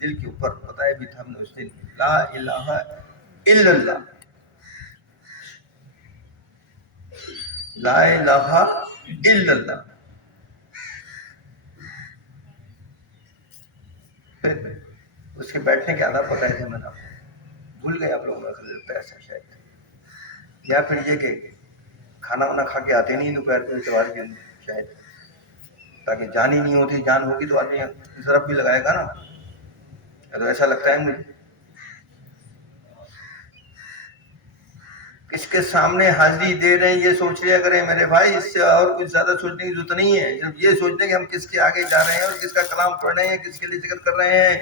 دل کے اوپر بتایا بھی تھا ہم نے اس دن، لا الہ الا اللہ، لا الہ الا اللہ۔ پھر اس کے بیٹھنے کے آداب بتائے تھے میں نے آپ کو، بھول گئے آپ لوگوں کا پیسہ شاید، یا پھر یہ کہ کھانا وانا کھا کے آتے نہیں دوپہر کو اتوار کے دن شاید، تاکہ جان ہی نہیں ہوتی، جان ہوگی تو آدمی طرف بھی لگائے گا نا، تو ایسا لگتا ہے مجھے۔ اس کے سامنے حاضری دے رہے ہیں یہ سوچ لیا کریں میرے بھائی، اس سے اور کچھ زیادہ سوچنے کی ضرورت نہیں ہے۔ جب یہ سوچتے ہیں کہ ہم کس کے آگے جا رہے ہیں اور کس کا کلام پڑھ رہے ہیں، کس کے لیے ذکر کر رہے ہیں،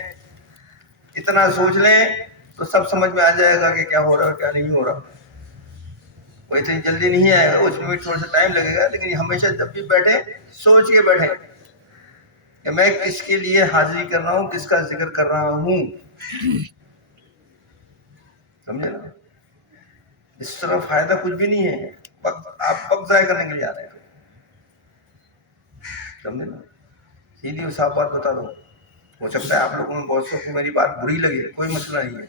اتنا سوچ لیں تو سب سمجھ میں آ جائے گا کہ کیا ہو رہا ہے کیا نہیں ہو رہا۔ وہ اتنی جلدی نہیں آئے گا، اس میں بھی تھوڑا سا ٹائم لگے گا، لیکن ہمیشہ جب بھی بیٹھے سوچ کے بیٹھیں کہ میں کس کے لیے حاضری کر رہا ہوں، کس کا ذکر کر رہا ہوں، سمجھے نا؟ اس طرح فائدہ کچھ بھی نہیں ہے، آپ وقت ضائع کرنے کے لیے آ رہے ہیں، سمجھے نا؟ سیدھی اور صاف بات بتا دو۔ ہو سکتا ہے آپ لوگوں میں بہت سو کو میری بات بری لگے، کوئی مسئلہ نہیں ہے،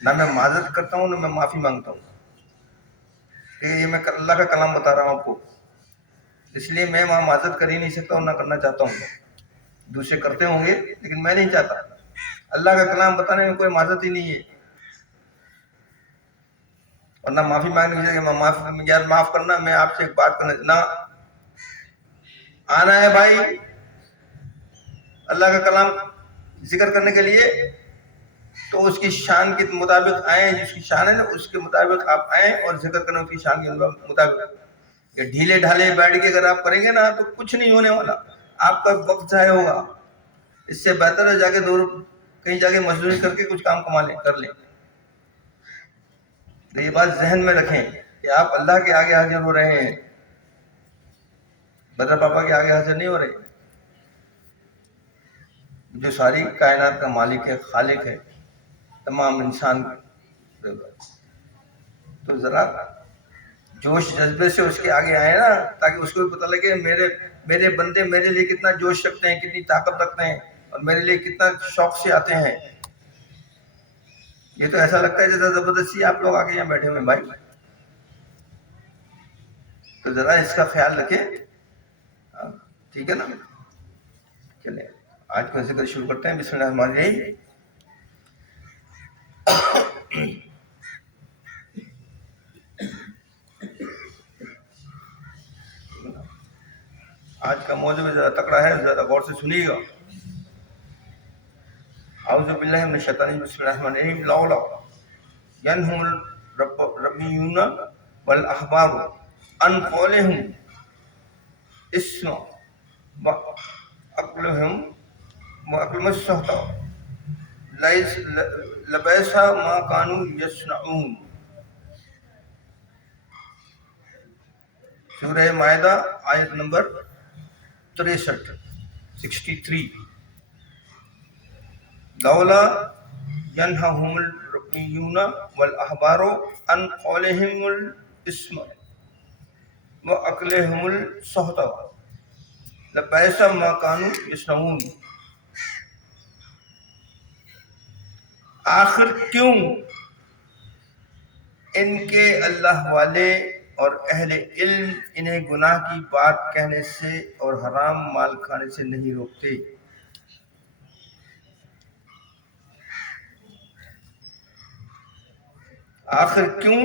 نہ میں معذرت کرتا ہوں نہ میں معافی مانگتا ہوں، کہ یہ میں اللہ کا کلام بتا رہا ہوں آپ کو، اس لیے میں وہاں معذرت کر ہی نہیں سکتا اور نہ کرنا چاہتا ہوں۔ دوسرے کرتے ہوں گے لیکن میں نہیں چاہتا، اللہ کا کلام بتانے میں کوئی معذرت ہی نہیں ہے، اور نہ معافی مانگنے کی کہ میں یار معاف کرنا، میں آپ سے ایک بات کرنا، نہ آنا ہے بھائی اللہ کا کلام ذکر کرنے کے لیے تو اس کی شان کے مطابق آئیں، جس کی شان ہے نا اس کے مطابق آپ آئیں اور ذکر کریں اس کی شان کے مطابق۔ کہ ڈھیلے ڈھالے بیٹھ کے اگر آپ کریں گے نا تو کچھ نہیں ہونے والا، آپ کا وقت ضائع ہوگا۔ اس سے بہتر ہے جا کے دور کہیں جا کے مزدوری کر کے کچھ کام کما لیں، کر لیں۔ تو یہ بات ذہن میں رکھیں کہ آپ اللہ کے آگے حاضر ہو رہے ہیں، بدر پاپا کے آگے حاضر نہیں ہو رہے، جو ساری کائنات کا مالک ہے، خالق ہے، تمام انسان۔ تو ذرا جوش جذبے سے اس کے آگے آئے نا، تاکہ اس کو بھی پتہ لگے میرے بندے میرے لیے کتنا جوش رکھتے ہیں، کتنی طاقت رکھتے ہیں، اور میرے لیے کتنا شوق سے آتے ہیں۔ یہ تو ایسا لگتا ہے جیسا زبردستی آپ لوگ آگے یہاں بیٹھے ہوئے ہیں بھائی، تو ذرا اس کا خیال رکھیں، ٹھیک ہے نا؟ چلیں آج کو ذکر شروع کرتے ہیں۔ بسم اللہ الرحمن الرحیم۔ آج کا موضوع ذرا تکڑا ہے، ذرا غور سے سنیے گا۔ اعوذ باللہ من الشیطان الرجیم، بسم اللہ الرحمن الرحیم۔ لولا ینہم الربیون والاحبار عن قولہم اسم واکلہم السحت لبئس ما کانوا یصنعون۔ سورہ مائدہ آیت نمبر 63۔ لولا ینہہم الربیون والاحبار عن قولہم الاسم واکلہم السحت لبئس ما کانوا یصنعون۔ آخر کیوں ان کے اللہ والے اور اہل علم انہیں گناہ کی بات کہنے سے اور حرام مال کھانے سے نہیں روکتے؟ آخر کیوں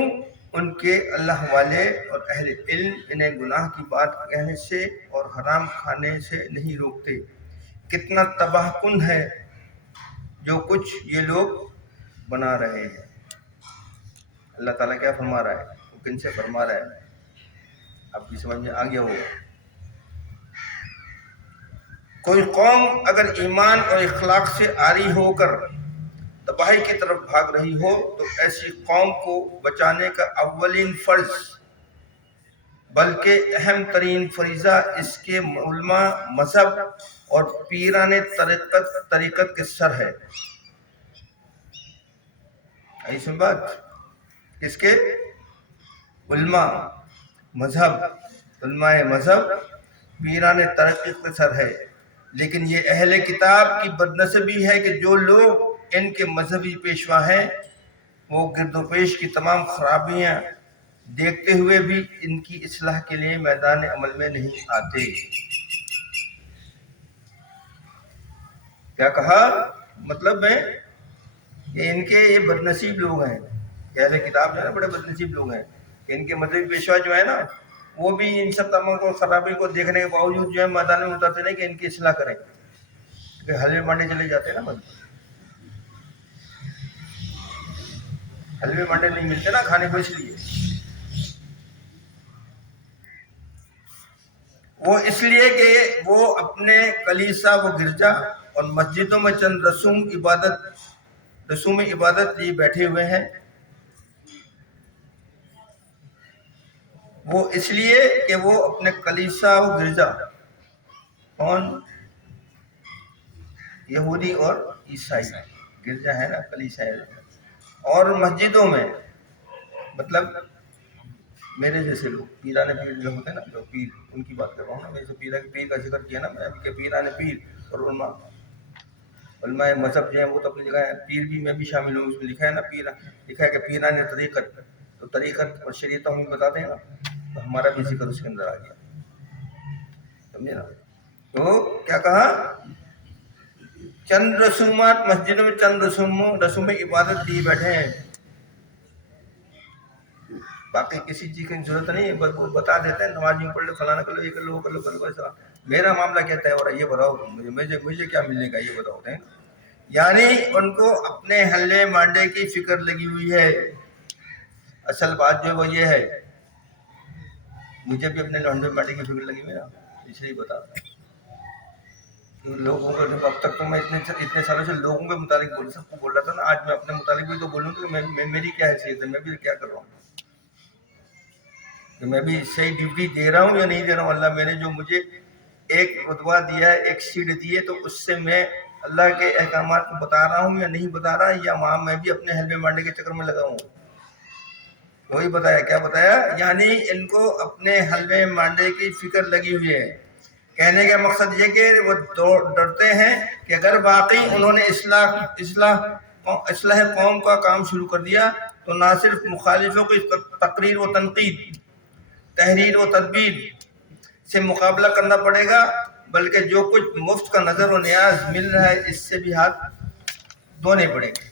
ان کے اللہ والے اور اہل علم انہیں گناہ کی بات کہنے سے اور حرام کھانے سے نہیں روکتے؟ کتنا تباہ کن ہے جو کچھ یہ لوگ بنا رہے ہیں۔ اللہ تعالیٰ کیا فرما رہا ہے، وہ کن سے فرما رہا ہے، آپ کی سمجھ میں آ گیا ہوگا۔ کوئی قوم اگر ایمان اور اخلاق سے عاری ہو کر تباہی کی طرف بھاگ رہی ہو تو ایسی قوم کو بچانے کا اولین فرض بلکہ اہم ترین فریضہ اس کے علماء، مذہب اور پیران طریقت کے سر ہے۔ ایسی بات کس کے؟ علماء مذہب، علماء مذہب، پیران طریقت کے سر ہے۔ لیکن یہ اہل کتاب کی بدنصیبی ہے کہ جو لوگ ان کے مذہبی پیشوا ہیں وہ گرد و پیش کی تمام خرابیاں دیکھتے ہوئے بھی ان کی اصلاح کے لیے میدان عمل میں نہیں آتے۔ کیا کہا؟ مطلب میں کہ ان کے یہ بدنصیب لوگ ہیں، اہل کتاب جو ہے نا بڑے بدنصیب لوگ ہیں کہ ان کے مذہبی پیشوا جو ہے نا وہ بھی ان سب تمام کو خرابی کو دیکھنے کے باوجود جو ہے میدان میں اترتے نہیں کہ ان کی اصلاح کریں، کہ حلوے مانڈے چلے جاتے ہیں نا، حلوے مانڈے نہیں ملتے نا کھانے کو، اس لیے وہ اس لیے کہ وہ اپنے کلیسا و گرجا اور مسجدوں میں چند رسوم عبادت لیے بیٹھے ہوئے ہیں۔ وہ اس لیے کہ وہ اپنے کلیسا و گرجا، کون؟ یہودی اور عیسائی، گرجا ہے نا، کلیسا ہے، اور مسجدوں میں، مطلب میرے جیسے لوگ پیران پیر جو ہوتے ہیں نا، جو پیر، ان کی بات کر رہا ہوں نا، میرے پیر کا ذکر کیا نا میں ابھی کہ پیران پیر اور علماء مذہب جو ہیں وہ تو اپنی جگہ ہے، پیر بھی میں بھی شامل ہوں، اس میں لکھا ہے نا لکھا ہے کہ پیران طریقت، تو طریقت اور شریعت ہم بتاتے ہیں نا، تو ہمارا بھی ذکر اس کے اندر آ گیا، سمجھے نا؟ تو کیا کہا؟ چند رسومات، مسجدوں میں چند رسوم عبادت لیے بیٹھے ہیں، باقی کسی چیز کی ضرورت نہیں ہے، بس وہ بتا دیتے ہیں نمازیوں پڑھ لو، فلانا کر لو، یہ کر لو، وہ کر لو، کر لو، ایسا میرا معاملہ کیا طے ہو رہا ہے، یہ بتاؤ مجھے کیا ملنے کا، یہ بتاؤ۔ یعنی ان کو اپنے ہلے مانڈے کی فکر لگی ہوئی ہے۔ اصل بات جو وہ یہ ہے، مجھے بھی اپنے لانڈے مانڈے کی فکر لگی ہوئی ہے نا، اس لیے بتا رہا ہوں۔ لوگوں کو اب تک تو میں اتنے سالوں سے لوگوں کے متعلق سب کو بول رہا تھا نا، آج میں اپنے متعلق بھی تو بولوں کہ میری کیا حیثیت ہے، میں بھی کیا کر رہا ہوں، کہ میں بھی صحیح ڈیوٹی دے رہا ہوں یا نہیں دے رہا ہوں۔ اللہ میں نے جو مجھے ایک رتبہ دیا ہے، ایک سیٹ دی ہے، تو اس سے میں اللہ کے احکامات کو بتا رہا ہوں یا نہیں بتا رہا، یا وہاں میں بھی اپنے حلوے مانڈے کے چکر میں لگا ہوں۔ وہی بتایا، کیا بتایا؟ یعنی ان کو اپنے حلوے مانڈے کی فکر لگی ہوئی ہے۔ کہنے کا مقصد یہ کہ وہ ڈرتے ہیں کہ اگر واقعی انہوں نے اصلاح قوم کا کام شروع کر دیا تو نہ صرف مخالفوں کی تقریر و تنقید، تحریر و تدبیر سے مقابلہ کرنا پڑے گا، بلکہ جو کچھ مفت کا نظر و نیاز مل رہا ہے اس سے بھی ہاتھ دھونے پڑیں گے۔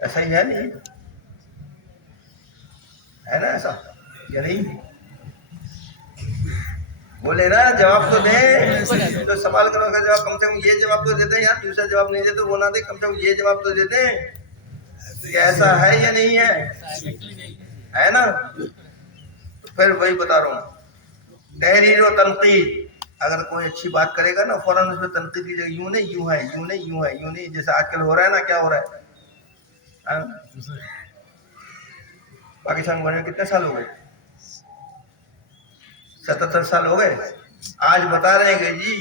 ایسا ہی ہے نہیں؟ ہے نا ایسا یا نہیں؟ بولے نا، جواب تو دیں، تو سوال کرو کا جواب کم سے کم یہ جواب تو دیتے ہیں یار، دوسرا جواب نہیں دیتے وہ نہ دے، کم سے کم یہ جواب تو دیتے ہیں کہ ایسا ہے یا نہیں ہے نا؟ تو پھر وہی بتا رہا ہوں، تحریر و تنقید، اگر کوئی اچھی بات کرے گا نا فوراً اس میں تنقید کی جائے، یوں نہیں یوں ہے، یوں نہیں یوں ہے، یوں نہیں، جیسے آج کل ہو رہا ہے نا، کیا ہو رہا ہے؟ پاکستان بنے کتنے سال ہو گئے؟ 77 سال ہو گئے۔ آج بتا رہے ہیں کہ جی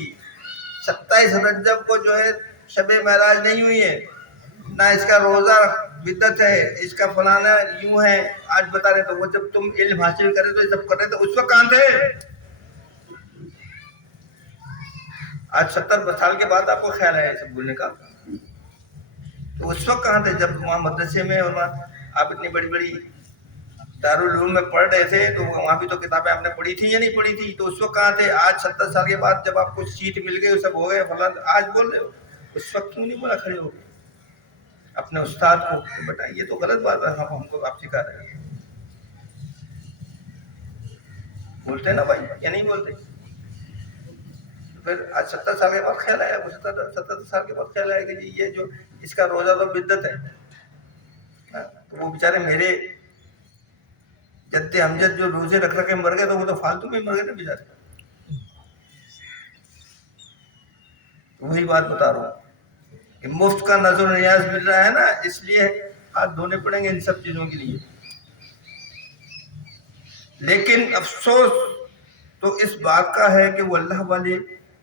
27 رجب کو جو ہے شب معراج نہیں ہوئی ہے، نہ اس کا روزہ بدعت ہے، اس کا فلانا یوں ہے، آج بتا رہے۔ تو وہ جب تم علم حاصل کرے تو یہ سب کر رہے تو اس وقت کہاں تھے؟ آج 70 سال کے بعد آپ کو خیال ہے یہ سب بولنے کا؟ تو اس وقت کہاں تھے جب وہاں مدرسے میں اور آپ اتنی بڑی بڑی دارالعلوم میں پڑھ رہے تھے، تو وہاں بھی تو کتابیں آپ نے پڑھی تھی یا نہیں پڑھی تھی؟ تو اس وقت کہاں تھے؟ آج 70 سال کے بعد جب آپ کو سیٹ مل گئی، سب ہو گئے فلاں، آج بول رہے ہو، اس وقت کیوں نہیں بولا کھڑے ہو اپنے استاد کو کہ بیٹا یہ تو غلط بات ہے، ہم کو آپ سکھا رہے ہیں؟ بولتے نا بھائی یا نہیں بولتے؟ پھر آج 70 سال کے بعد خیال آیا، 70 سال کے بعد خیال آیا کہ جی یہ جو اس کا روزہ تو بدعت ہے۔ تو وہ بیچارے میرے جد امجد جو روزے رکھ کے مر گئے تو وہ تو فالتو میں مر گئے نا بیچارے۔ وہی بات بتا رہا ہوں کہ مفت کا نظر و نیاز مل رہا ہے نا، اس لیے ہاتھ دھونے پڑیں گے ان سب چیزوں کے لیے۔ لیکن افسوس تو اس بات کا ہے کہ وہ اللہ والے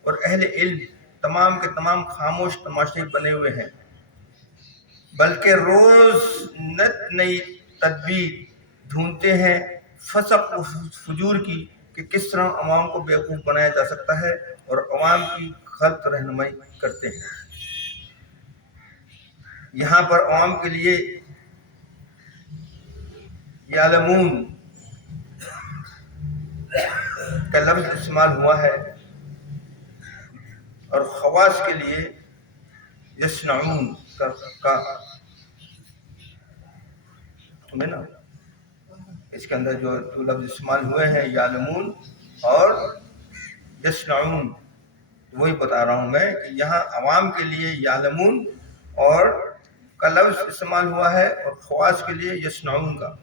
اور اہل علم تمام کے تمام خاموش تماشے بنے ہوئے ہیں، بلکہ روز نئی تدبیر ڈھونڈتے ہیں فسق و فجور کی، کہ کس طرح عوام کو بیوقوف بنایا جا سکتا ہے اور عوام کی غلط رہنمائی کرتے ہیں۔ یہاں پر عوام کے لیے یعلمون کا لفظ استعمال ہوا ہے اور خواص کے لیے یصنعون کا ہمیں نا اس کے اندر جو لفظ استعمال ہوئے ہیں یعلمون اور یصنعون، وہی بتا رہا ہوں میں کہ یہاں عوام کے لیے یعلمون اور کا لفظ استعمال ہوا ہے اور خواص کے لیے یصنعون کا۔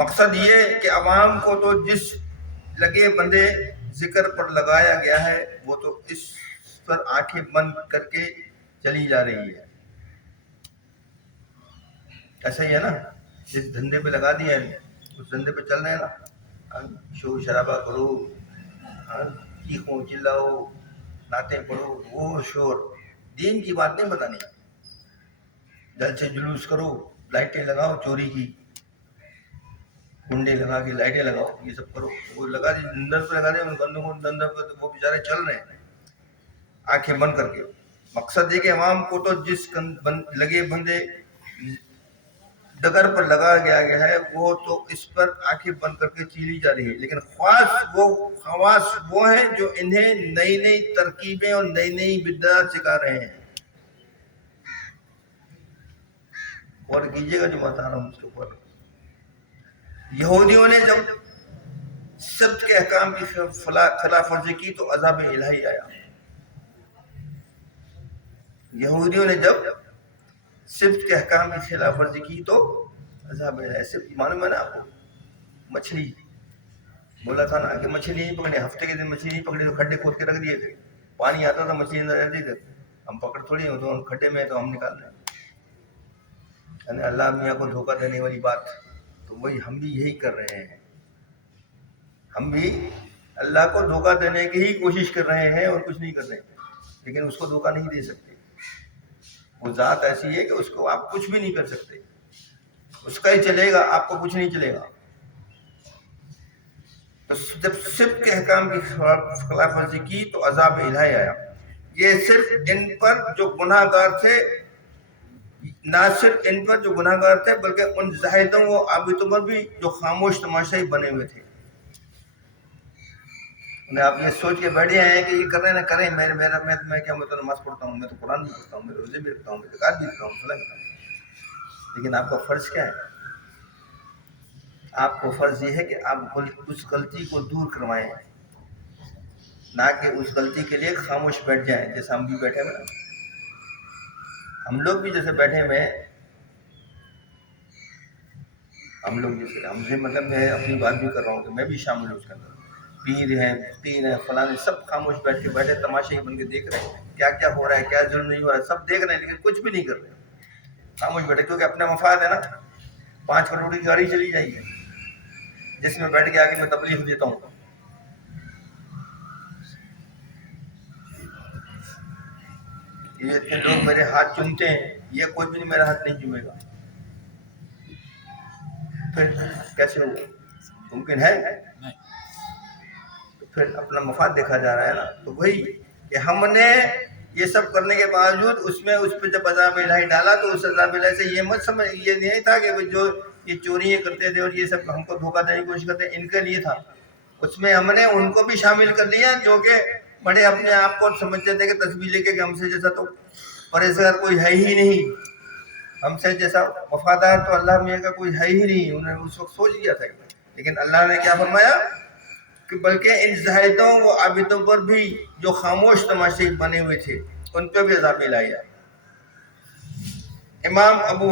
مقصد یہ کہ عوام کو تو جس لگے بندے ذکر پر لگایا گیا ہے وہ تو اس پر آنکھیں بند کر کے چلی جا رہی ہے۔ ایسا ہی ہے نا، جس دھندے پہ لگا دیا ہے اس دھندے پہ چل رہے ہیں نا، شور شرابہ کرو، چیخو چلاؤ، نعتیں پڑھو، وہ شور دین کی بات نہیں بتانی، جلسے جلوس کرو، لائٹیں لگاؤ چوری کی، کنڈے لگا کے لائٹیں لگاؤ، یہ سب کرو، وہ لگا دی دندر پہ لگا دے ان بندوں کو دندر پہ، وہ بیچارے چل رہے ہیں آنکھیں بند کر کے۔ مقصد یہ کہ عوام کو تو جس لگے بندے ڈگر پر لگایا گیا ہے وہ تو اس پر آنکھیں بند کر کے چیلی جا رہی ہے، لیکن خواص وہ ہیں جو انہیں نئی نئی ترکیبیں اور نئی نئی بدعات سکھا رہے ہیں۔ اور کیجیے گا جو بتا رہا ہوں اس کے اوپر، یہودیوں نے جب سبت کے احکام کی خلاف ورزی کی تو عذاب الہی آیا۔ یہودیوں نے جب سبت کے احکام کی خلاف ورزی کی تو عذاب الہی، صرف معلوم ہے نا آپ کو، مچھلی بولا تھا نا کہ مچھلی نہیں پکڑے، ہفتے کے دن مچھلی نہیں پکڑے تو کھڈے کھود کے رکھ دیے تھے، پانی آتا تھا مچھلی اندر رہتی تھی، ہم پکڑ تھوڑی ہیں تو کھڈے میں تو ہم نکال رہے ہیں، یعنی اللہ میاں کو دھوکہ دینے والی بات۔ تو وہی ہم بھی یہی کر رہے ہیں، ہم بھی اللہ کو دھوکہ دینے کی ہی کوشش کر رہے ہیں اور کچھ نہیں کر رہے، لیکن اس کو دھوکہ نہیں دے سکتے۔ وہ ذات ایسی ہے کہ اس کو آپ کچھ بھی نہیں کر سکتے، اس کا ہی چلے گا، آپ کو کچھ نہیں چلے گا۔ تو جب سبت کے احکام کی خلاف ورزی کی تو عذاب الہی آیا۔ یہ صرف ان پر جو گناہ گار تھے، نہ صرف ان پر جو گناہ گار تھے بلکہ ان زاہدوں و عابدوں پر بھی جو خاموش تماشائی بنے ہوئے تھے۔ آپ یہ سوچ کے بیٹھے ہیں کہ یہ کر رہے ہیں نہ کریں، میں کیا، میں تو نماز پڑھتا ہوں، میں تو قرآن بھی پڑھتا ہوں، میں روزے بھی رکھتا ہوں، میں زکات بھی دیتا ہوں، فلاں کرتا ہوں، لیکن آپ کا فرض کیا ہے؟ آپ کو فرض یہ ہے کہ آپ اس غلطی کو دور کروائیں، نہ کہ اس غلطی کے لیے خاموش بیٹھ جائیں، جیسے ہم بھی بیٹھے ہوئے، ہم لوگ بھی جیسے بیٹھے ہوئے ہیں، ہم لوگ جیسے، ہم سے مطلب میں اپنی بات بھی کر رہا ہوں کہ میں بھی شامل ہوں اس کے اندر، پیر ہیں فلاں سب خاموش بیٹھ کے بیٹھے تماشے بن کے دیکھ رہے ہیں کیا کیا ہو رہا ہے، کیا ظلم نہیں ہو رہا ہے، سب دیکھ رہے ہیں لیکن کچھ بھی نہیں کر رہے، خاموش بیٹھے، کیونکہ اپنا مفاد ہے نا، 5 کروڑ کی گاڑی چلی جائے گی جس میں بیٹھ کے آگے میں تبلیغ دیتا ہوں، یہ اتنے لوگ میرے ہاتھ چومتے ہیں، یہ کوئی بھی میرا ہاتھ نہیں چومے گا، پھر کیسے ہوگا؟ ممکن ہے؟ پھر اپنا مفاد دیکھا جا رہا ہے نا۔ تو وہی کہ ہم نے یہ سب کرنے کے باوجود اس پہ جب عذاب الہی ڈالا تو اس عذاب الہی سے یہ مت سمجھ، یہ نہیں تھا کہ جو یہ چوریاں کرتے تھے اور یہ سب ہم کو دھوکہ دینے کی کوشش کرتے ہیں ان کے لیے تھا، اس میں ہم نے ان کو بھی شامل کر لیا جو کہ بڑے اپنے آپ کو سمجھتے تھے کہ تسبیح لے کے کہ ہم سے جیسا تو پرہیزگار کوئی ہے ہی نہیں، ہم سے جیسا وفادار تو اللہ میاں کا کوئی ہے ہی نہیں، انہوں نے اس وقت سوچ لیا تھا، لیکن اللہ نے کیا فرمایا کہ بلکہ ان زاہدوں و عابدوں پر بھی جو خاموش تماشے بنے ہوئے تھے ان پہ بھی عذاب الہی آیا۔ امام ابو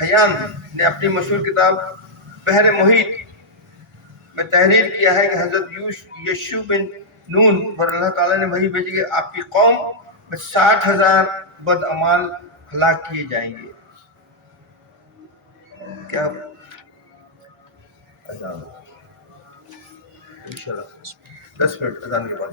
حیان نے اپنی مشہور کتاب بحر محیط میں تحریر کیا ہے کہ حضرت یشوع بن نون پر اللہ تعالیٰ نے وحی بھیجی کہ آپ کی قوم میں 60,000 بدعمال ہلاک کیے جائیں گے۔ کیا اذان انشاءاللہ 10 منٹ اذان کے بعد